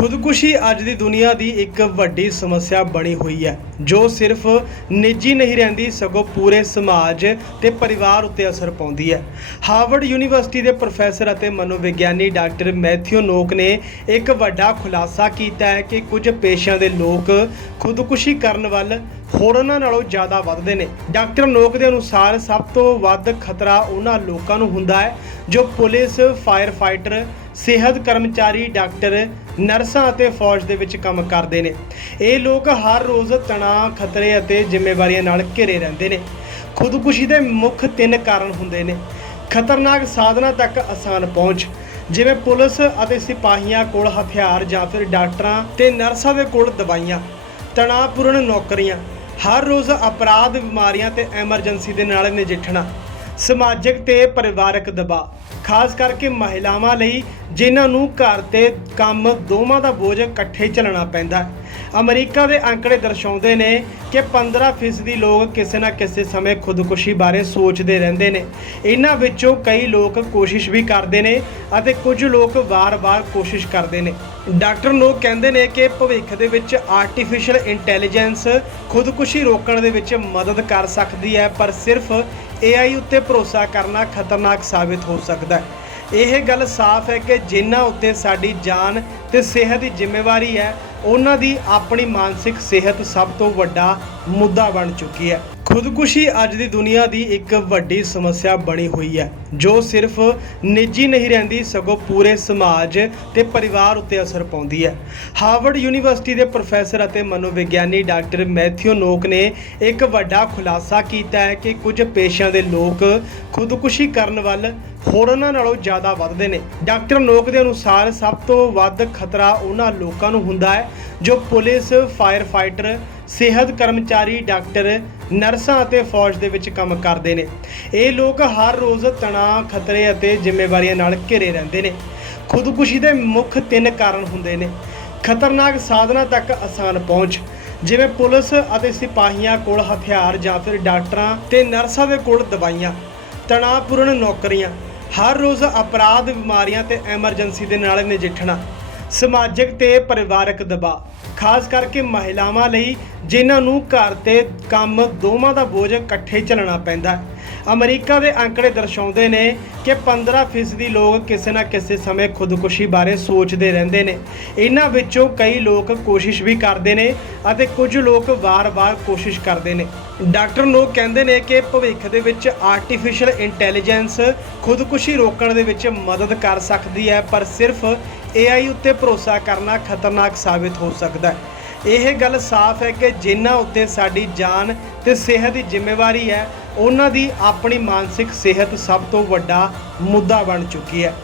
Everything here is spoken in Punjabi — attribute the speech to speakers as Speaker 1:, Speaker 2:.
Speaker 1: ਖੁਦਕੁਸ਼ੀ ਅੱਜ ਦੀ ਦੁਨੀਆ ਦੀ ਇੱਕ ਵੱਡੀ ਸਮੱਸਿਆ ਬਣੀ ਹੋਈ ਹੈ, ਜੋ ਸਿਰਫ ਨਿੱਜੀ ਨਹੀਂ ਰਹਿੰਦੀ, ਸਗੋਂ ਪੂਰੇ ਸਮਾਜ ਤੇ ਪਰਿਵਾਰ ਉੱਤੇ ਅਸਰ ਪਾਉਂਦੀ ਹੈ। ਹਾਰਵਰਡ ਯੂਨੀਵਰਸਿਟੀ ਦੇ ਪ੍ਰੋਫੈਸਰ ਅਤੇ ਮਨੋਵਿਗਿਆਨੀ ਡਾਕਟਰ ਮੈਥਿਊ ਨੋਕ ਨੇ ਇੱਕ ਵੱਡਾ ਖੁਲਾਸਾ ਕੀਤਾ ਹੈ ਕਿ ਕੁਝ ਪੇਸ਼ਿਆਂ ਦੇ ਲੋਕ ਖੁਦਕੁਸ਼ੀ ਕਰਨ ਵੱਲ ਹੋਰਨਾਂ ਨਾਲੋਂ ਜ਼ਿਆਦਾ ਵੱਧਦੇ ਨੇ। ਡਾਕਟਰ ਨੋਕ ਦੇ ਅਨੁਸਾਰ ਸਭ ਤੋਂ ਵੱਧ ਖਤਰਾ ਉਹਨਾਂ ਲੋਕਾਂ ਨੂੰ ਹੁੰਦਾ ਹੈ, ਜੋ ਪੁਲਿਸ ਫਾਇਰ ਫਾਈਟਰ ਸਿਹਤ ਕਰਮਚਾਰੀ, ਡਾਕਟਰ, ਨਰਸਾਂ ਅਤੇ ਫੌਜ ਦੇ ਵਿੱਚ ਕੰਮ ਕਰਦੇ ਨੇ। ਇਹ ਲੋਕ ਹਰ ਰੋਜ਼ ਤਣਾਅ, ਖਤਰੇ ਅਤੇ ਜ਼ਿੰਮੇਵਾਰੀਆਂ ਨਾਲ ਘਿਰੇ ਰਹਿੰਦੇ ਨੇ। ਖੁਦਕੁਸ਼ੀ ਦੇ ਮੁੱਖ ਤਿੰਨ ਕਾਰਨ ਹੁੰਦੇ ਨੇ। ਖਤਰਨਾਕ ਸਾਧਨਾਂ ਤੱਕ ਆਸਾਨ ਪਹੁੰਚ। ਜਿਵੇਂ ਪੁਲਿਸ ਅਤੇ ਸਿਪਾਹੀਆਂ ਕੋਲ ਹਥਿਆਰ ਜਾਂ ਫਿਰ ਡਾਕਟਰਾਂ ਤੇ ਨਰਸਾਂ ਦੇ ਕੋਲ ਦਵਾਈਆਂ। ਤਣਾਅਪੂਰਨ ਨੌਕਰੀਆਂ। ਹਰ ਰੋਜ਼ ਅਪਰਾਧ, ਬਿਮਾਰੀਆਂ ਤੇ ਐਮਰਜੈਂਸੀ ਦੇ ਨਾਲ ਨਜਿੱਠਣਾ, ਸਮਾਜਿਕ ਤੇ ਪਰਿਵਾਰਕ ਦਬਾਅ, ਖਾਸ ਕਰਕੇ ਮਹਿਲਾਵਾਂ ਲਈ ਜਿਨ੍ਹਾਂ ਨੂੰ ਘਰ ਤੇ ਕੰਮ ਦੋਵਾਂ ਦਾ ਬੋਝ ਇਕੱਠੇ ਝੱਲਣਾ ਪੈਂਦਾ ਹੈ। ਅਮਰੀਕਾ ਦੇ ਅੰਕੜੇ ਦਰਸਾਉਂਦੇ ਨੇ ਕਿ 15% ਲੋਕ ਕਿਸੇ ਨਾ ਕਿਸੇ ਸਮੇਂ ਖੁਦਕੁਸ਼ੀ ਬਾਰੇ ਸੋਚਦੇ ਰਹਿੰਦੇ ਨੇ। ਇਹਨਾਂ ਵਿੱਚੋਂ ਕਈ ਲੋਕ ਕੋਸ਼ਿਸ਼ ਵੀ ਕਰਦੇ ਨੇ ਅਤੇ ਕੁਝ ਲੋਕ ਵਾਰ-ਵਾਰ ਕੋਸ਼ਿਸ਼ ਕਰਦੇ ਨੇ। ਡਾਕਟਰ ਲੋਕ ਕਹਿੰਦੇ ਨੇ ਕਿ ਭਵਿੱਖ ਦੇ ਵਿੱਚ ਆਰਟੀਫੀਸ਼ੀਅਲ ਇੰਟੈਲੀਜੈਂਸ ਖੁਦਕੁਸ਼ੀ ਰੋਕਣ ਦੇ ਵਿੱਚ ਮਦਦ ਕਰ ਸਕਦੀ ਹੈ, ਪਰ ਸਿਰਫ AI ਉੱਤੇ ਭਰੋਸਾ ਕਰਨਾ ਖਤਰਨਾਕ ਸਾਬਿਤ ਹੋ ਸਕਦਾ ਹੈ। ਇਹ ਗੱਲ ਸਾਫ਼ ਹੈ ਕਿ ਜਿਨ੍ਹਾਂ ਉੱਤੇ ਸਾਡੀ ਜਾਨ ਤੇ ਸਿਹਤ ਦੀ ਜ਼ਿੰਮੇਵਾਰੀ ਹੈ, ਉਹਨਾਂ ਦੀ ਆਪਣੀ ਮਾਨਸਿਕ ਸਿਹਤ ਸਭ ਤੋਂ ਵੱਡਾ ਮੁੱਦਾ ਬਣ ਚੁੱਕੀ ਹੈ। ਖੁਦਕੁਸ਼ੀ ਅੱਜ ਦੀ ਦੁਨੀਆ ਦੀ ਇੱਕ ਵੱਡੀ ਸਮੱਸਿਆ ਬਣੀ ਹੋਈ ਹੈ। ਜੋ ਸਿਰਫ ਨਿੱਜੀ ਨਹੀਂ ਰਹਿੰਦੀ, ਸਗੋਂ ਪੂਰੇ ਸਮਾਜ ਤੇ ਪਰਿਵਾਰ ਉੱਤੇ ਅਸਰ ਪਾਉਂਦੀ ਹੈ। ਹਾਰਵਰਡ ਯੂਨੀਵਰਸਿਟੀ ਦੇ ਪ੍ਰੋਫੈਸਰ ਅਤੇ ਮਨੋਵਿਗਿਆਨੀ ਡਾਕਟਰ ਮੈਥਿਊ ਨੋਕ ਨੇ ਇੱਕ ਵੱਡਾ ਖੁਲਾਸਾ ਕੀਤਾ ਹੈ ਕਿ ਕੁਝ ਪੇਸ਼ਿਆਂ ਦੇ ਲੋਕ ਖੁਦਕੁਸ਼ੀ ਕਰਨ ਵੱਲ ਹੋਰਨਾਂ ਨਾਲੋਂ ਜ਼ਿਆਦਾ ਵੱਧਦੇ ਨੇ। ਡਾਕਟਰ ਨੋਕ ਦੇ ਅਨੁਸਾਰ ਸਭ ਤੋਂ ਵੱਧ ਖਤਰਾ ਉਹਨਾਂ ਲੋਕਾਂ ਨੂੰ ਹੁੰਦਾ ਹੈ, ਜੋ ਪੁਲਿਸ ਫਾਇਰ ਫਾਈਟਰ ਸਿਹਤ ਕਰਮਚਾਰੀ, ਡਾਕਟਰ, ਨਰਸਾਂ ਅਤੇ ਫੌਜ ਦੇ ਵਿੱਚ ਕੰਮ ਕਰਦੇ ਨੇ। ਇਹ ਲੋਕ ਹਰ ਰੋਜ਼ ਤਣਾਅ ਖਤਰੇ ਅਤੇ ਜ਼ਿੰਮੇਵਾਰੀਆਂ ਨਾਲ ਘਿਰੇ ਰਹਿੰਦੇ ਨੇ। ਖੁਦਕੁਸ਼ੀ ਦੇ ਮੁੱਖ ਤਿੰਨ ਕਾਰਨ ਹੁੰਦੇ ਨੇ। ਖਤਰਨਾਕ ਸਾਧਨਾਂ ਤੱਕ ਆਸਾਨ ਪਹੁੰਚ, ਜਿਵੇਂ ਪੁਲਿਸ ਅਤੇ ਸਿਪਾਹੀਆਂ ਕੋਲ ਹਥਿਆਰ ਜਾਂ ਫਿਰ ਡਾਕਟਰਾਂ ਤੇ ਨਰਸਾਂ ਦੇ ਕੋਲ ਦਵਾਈਆਂ, ਤਣਾਅਪੂਰਨ ਨੌਕਰੀਆਂ, ਹਰ ਰੋਜ਼ ਅਪਰਾਧ, ਬਿਮਾਰੀਆਂ ਤੇ ਐਮਰਜੈਂਸੀ ਦੇ ਨਾਲ ਨਜਿੱਠਣਾ, ਸਮਾਜਿਕ ਤੇ ਪਰਿਵਾਰਕ ਦਬਾਅ। ਖਾਸ ਕਰਕੇ ਮਹਿਲਾਵਾਂ ਲਈ, ਜਿਨ੍ਹਾਂ ਨੂੰ ਘਰ ਤੇ ਕੰਮ ਦੋਵਾਂ ਦਾ ਬੋਝ ਇਕੱਠੇ ਝੱਲਣਾ ਪੈਂਦਾ ਹੈ। ਅਮਰੀਕਾ ਦੇ ਅੰਕੜੇ ਦਰਸਾਉਂਦੇ ਨੇ ਕਿ 15% ਲੋਕ ਕਿਸੇ ਨਾ ਕਿਸੇ ਸਮੇਂ ਖੁਦਕੁਸ਼ੀ ਬਾਰੇ ਸੋਚਦੇ ਰਹਿੰਦੇ ਨੇ। ਇਹਨਾਂ ਵਿੱਚੋਂ ਕਈ ਲੋਕ ਕੋਸ਼ਿਸ਼ ਵੀ ਕਰਦੇ ਨੇ ਅਤੇ ਕੁਝ ਲੋਕ ਵਾਰ-ਵਾਰ ਕੋਸ਼ਿਸ਼ ਕਰਦੇ ਨੇ। ਡਾਕਟਰ ਲੋਕ ਕਹਿੰਦੇ ਨੇ ਕਿ ਭਵਿੱਖ ਦੇ ਵਿੱਚ ਆਰਟੀਫੀਸ਼ੀਅਲ ਇੰਟੈਲੀਜੈਂਸ ਖੁਦਕੁਸ਼ੀ ਰੋਕਣ ਦੇ ਵਿੱਚ ਮਦਦ ਕਰ ਸਕਦੀ ਹੈ, ਪਰ ਸਿਰਫ AI ਉੱਤੇ ਭਰੋਸਾ ਕਰਨਾ ਖਤਰਨਾਕ ਸਾਬਿਤ ਹੋ ਸਕਦਾ ਹੈ। ਇਹ ਗੱਲ ਸਾਫ਼ ਹੈ ਕਿ ਜਿਨ੍ਹਾਂ ਉੱਤੇ ਸਾਡੀ ਜਾਨ ਤੇ ਸਿਹਤ ਦੀ ਜ਼ਿੰਮੇਵਾਰੀ ਹੈ, ਉਹਨਾਂ ਦੀ ਆਪਣੀ ਮਾਨਸਿਕ ਸਿਹਤ ਸਭ ਤੋਂ ਵੱਡਾ ਮੁੱਦਾ ਬਣ ਚੁੱਕੀ ਹੈ।